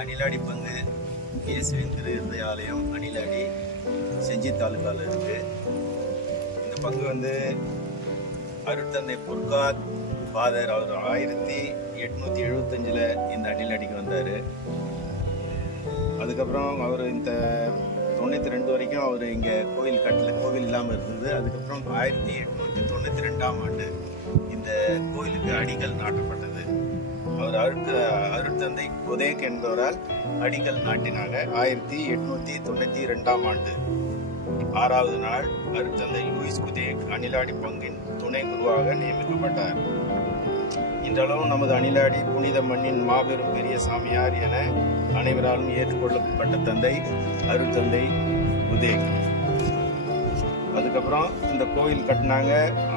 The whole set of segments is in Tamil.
அணிலாடி பங்கு இயேசுவின் திரு இருதய ஆலயம் அணிலாடி செஞ்சி தாலுகாவில் இருக்கு. இந்த பங்கு வந்து அருட்தந்தை புர்காத் ஃபாதர் அவர் 1875 இந்த அணிலாடிக்கு வந்தார். அதுக்கப்புறம் அவர் இந்த 92 வரைக்கும் அவர் இங்கே கோவில் இல்லாமல் இருந்தது. அதுக்கப்புறம் 1892ஆம் ஆண்டு இந்த கோயிலுக்கு அடிக்கல் நாட்டப்பட்டது. அவர் அருட்தந்தை குதேக் என்பவரால் அடிக்கல் நாட்டினாங்க. 1892ஆம் ஆண்டு 6வது நாள் அருட்தந்தை லூயிஸ் குதேக் அணிலாடி பங்கின் துணை குருவாக நியமிக்கப்பட்டார். இன்றளவும் நமது அணிலாடி புனித மண்ணின் மாபெரும் பெரிய சாமியார் என அனைவராலும் ஏற்றுக்கொள்ளப்பட்ட தந்தை அருட்தந்தை குதேக். அதுக்கப்புறம் இந்த கோயில் கட்டினாங்க.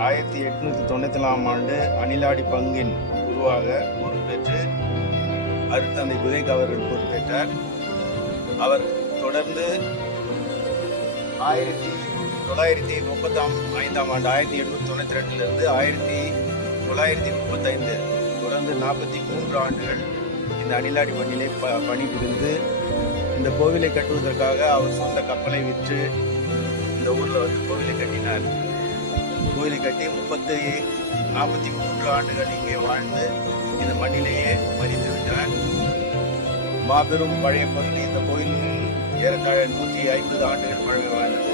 1894ஆம் ஆண்டு அணிலாடி பங்கின் குருவாக பொறுப்பேற்று அருட்தந்தை குதேக் அவர்கள் பொறுப்பேற்றார். அவர் தொடர்ந்து 1935ஆம் ஆண்டு 1892 1935 தொடர்ந்து 43 ஆண்டுகள் இந்த அணிலாடி மண்ணிலே பணிபுரிந்து இந்த கோவிலை கட்டுவதற்காக அவர் சொந்த கப்பலை விற்று இந்த ஊரில் வந்து கோவிலை கட்டினார். கோவிலை கட்டி 43 ஆண்டுகள் இங்கே வாழ்ந்து இந்த மண்ணிலேயே மறித்து விட்டார். மாபெரும் பழைய கோயில். இந்த கோயில் ஏறத்தாழ 150 ஆண்டுகள் பழமை வாழ்ந்தது.